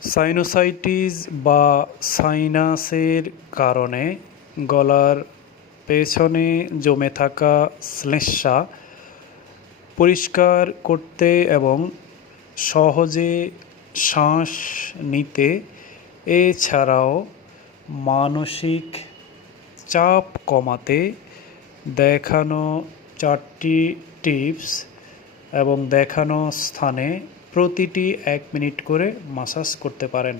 Sinusitis বা সাইনাসের কারণে গলার পেছনে জমে থাকা শ্লেষ্মা পরিষ্কার করতে এবং সহজে শ্বাস নিতে, এছাড়াও মানসিক চাপ কমাতে দেখানো 4টি টিপস এবং দেখানো স্থানে প্রতিটি 1 মিনিট করে মাসাজ করতে পারেন।